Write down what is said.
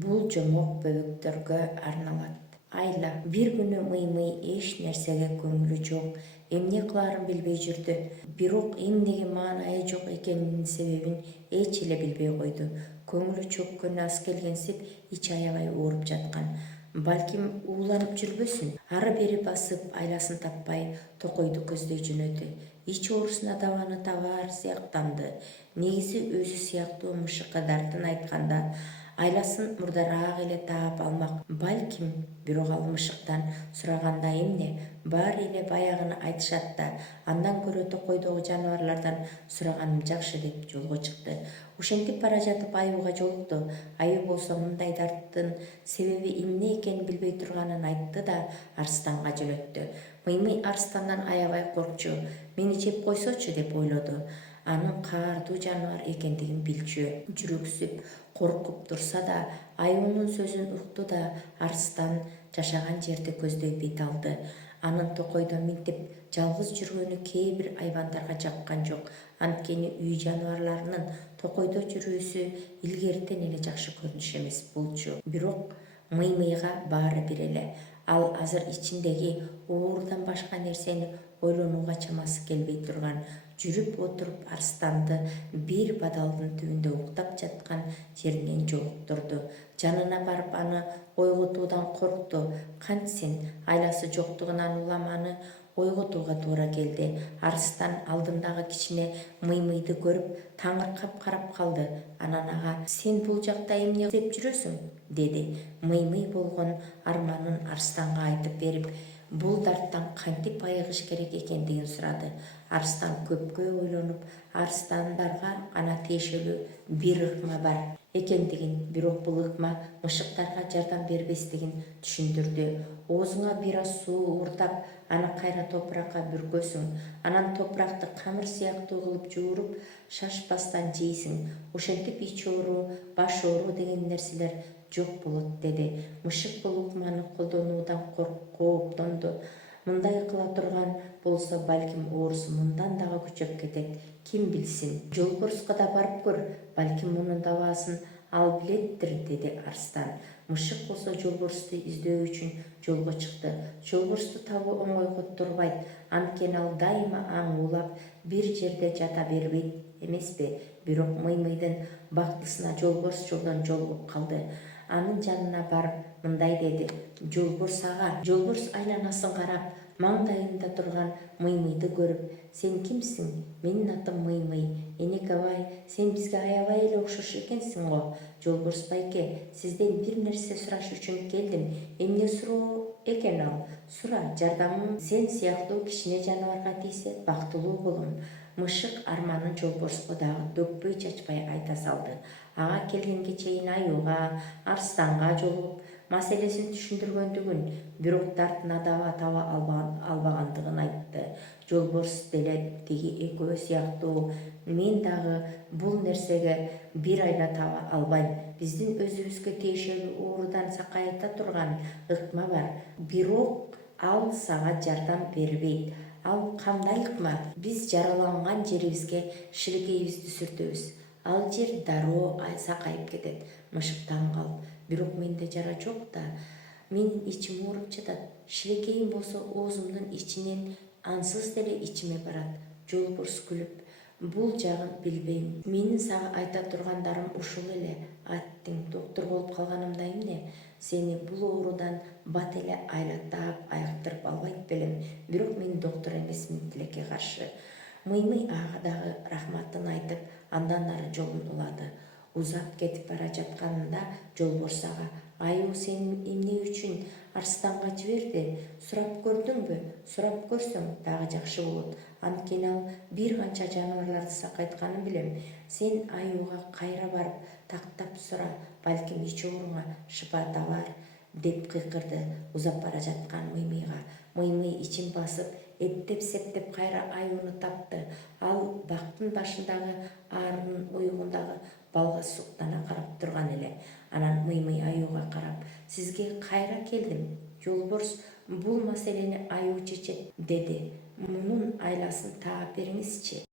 Бул жомок бөбөктөргө арналат. Айла бир күнү мыймый эч нерсеге көңүлү жок, эмне кылаарын билбей жүрдү. Бирок эмнеге маанайы жок экенинин себебин эч эле билбей койду. Көңүлү чөккөнү аз келгенсип, ичи аябай ооруп жаткан. Балким ууланып жүрбөсүн. Ары бери басып, айласын таппай, токойду көздөй жөнөдү. Ич оорусуна дабаны табаар сыяктанды. Негизи өзү сыяктуу мышыккадардын айтканда, айласын мурдараак эле таап алмак. Балким, бирок ал мышыктан сураганда эмне? Баары эле баягыны айтышат да, андан көрө токойдогу жаныбарлардан сураганым жакшы деп жолго чыкты. Ошентип бара жатып аюуга жолукту. Аюу болсо мындай дарттын себеби эмне экенин билбей турганын айтты да арстанга жөнөттү. Мыймый арстандан аябай коркчу. Мени жеп койсочу деп ойлоду. Анын каардуу жаныбар экендигин билчү. Жүрөксүп, коркуп турса да, аюунун сөзүн укту да арстан жашаган жерди көздөй бет алды. Анын токойдо минтип жалгыз жүргөнү кээ бир айбандарга жаккан жок. Анткени үй жаныбарларынын токойдо жүрүүсү илгертен эле жакшы көрүнүш эмес болчу. Бирок мыймыйга баары бир эле. Ал азыр ичиндеги оорудан башка нерсени ойлонууга чамасы келбей турган. Жүрүп отуруп арстанды бир бадалдын түбүндө уктап жаткан жеринен жолуктурду. Жанына барып аны ойготуудан коркту. Кантсин, айласы жоктугунан улам аны ойготууга туура келди. Арстан алдындагы кичине мыймыйды көрүп таңыркап карап калды. Анан ага: "Сен бул жакта эмне издеп жүрөсүң?" деди. Мыймый болгон арманын арстанга айтып берип, бул дарттан кантип айыгыш керек экендигин сурады. Арстан көпкө ойлонуп, арстандарга гана тиешелүү бир ыкма бар экендигин, бирок бул ыкма мышыктарга жардам бербестигин түшүндүрдү. Оозуңа бир аз суу ууртап, аны кайра топуракка бүркөсүң. Анан топуракты камыр сыяктуу кылып жууруп, шашпастан жейсиң. Ошентип ич ооруу, баш ооруу деген нерселер жок болот, деди. Мышык бул ыкманы колдонуудан кооптонду. Мындай кыла турган болсо, балким оорусу мындан дагы күчөп кетет. Ким билсин? Жолборско да барып көр, балким мунун дабаасын ал билеттир, деди арстан. Мышык болсо жолборсту издөө үчүн жолго чыкты. Жолборсту табуу оңойго турбайт, анткени ал дайыма аң улап бир жерде жата бербейт эмеспи? Бирок мыймыйдын бактысына жолборс жолдон жолугуп калды. Анын жанына барып мындай деди: "Жолборс ага." Жолборс айланасын карап, маңдайында турган мыймыйды көрүп: "Сен кимсиң?" "Менин атым Мыймый. Энекебай, сен бизге аябай эле окшош экенсиң го." "Жолборс байке, сизден бир нерсе сураш үчүн келдим." "Эмне суроо экен ал? Сура, жардамым сен сыяктуу кичине жаныбарга тийсе, бактылуу болом." Мышык арманын жолборско дагы дөкпөй чачпай айта салды. Ага келгенге чейин аюуга, арстанга жолугуп маселесин түшүндүргөндүгүн, бирок дартына даба таба албагандыгын айтты. Жолборс деле тиги экөө сыяктуу мен дагы бул нерсеге бир айла таба албайм. Биздин өзүбүзгө тиешелүү оорудан сакайта турган ыкма бар. Бирок ал сага жардам бербейт. Ал кандай ыкма? Биз жараланган жерибизге шилекейибизди сүртөбүз. Ал жер дароо сакайып кетет. Мышык таң калып: "Бирок менде жара жок да, менин ичим ооруп жатат. Шилекейим болсо оозумдун ичинен ансыз деле ичиме барат." Жолборс күлүп: "Бул жагын билбейм. Менин сага айта тургандарым ушул эле. Аттиң, доктур болуп калганымда эмне? Сени бул оорудан бат эле айла таап айыктырып албайт белем. Бирок мен доктур эмесмин тилекке каршы." Мыймый ага дагы рахматын айтып, андан ары жолун улады. Узап кетип бара жатканында жолборс ага: "Аюу сени эмне үчүн арстанга жиберди? Сурап көрдүңбү?" "Сурап көрсөң дагы жакшы болот. Анткени ал бир канча жаныбарларды сакайтканын билем. Сен аюуга кайра барып тактап сура, балким ич ооруңа шыпа табар", деп кыйкырды узап бара жаткан мыймыйга. Мыймый ичин басып, эптеп-септеп кайра аюуну тапты. Ал бактын башындагы арынын уюгундагы балга суктана карап турган эле. Анан мыймый аюуга карап: "Сизге кайра келдим. Жолборс бул маселени аюу чечет", деди. "Мунун айласын таап бериңизчи."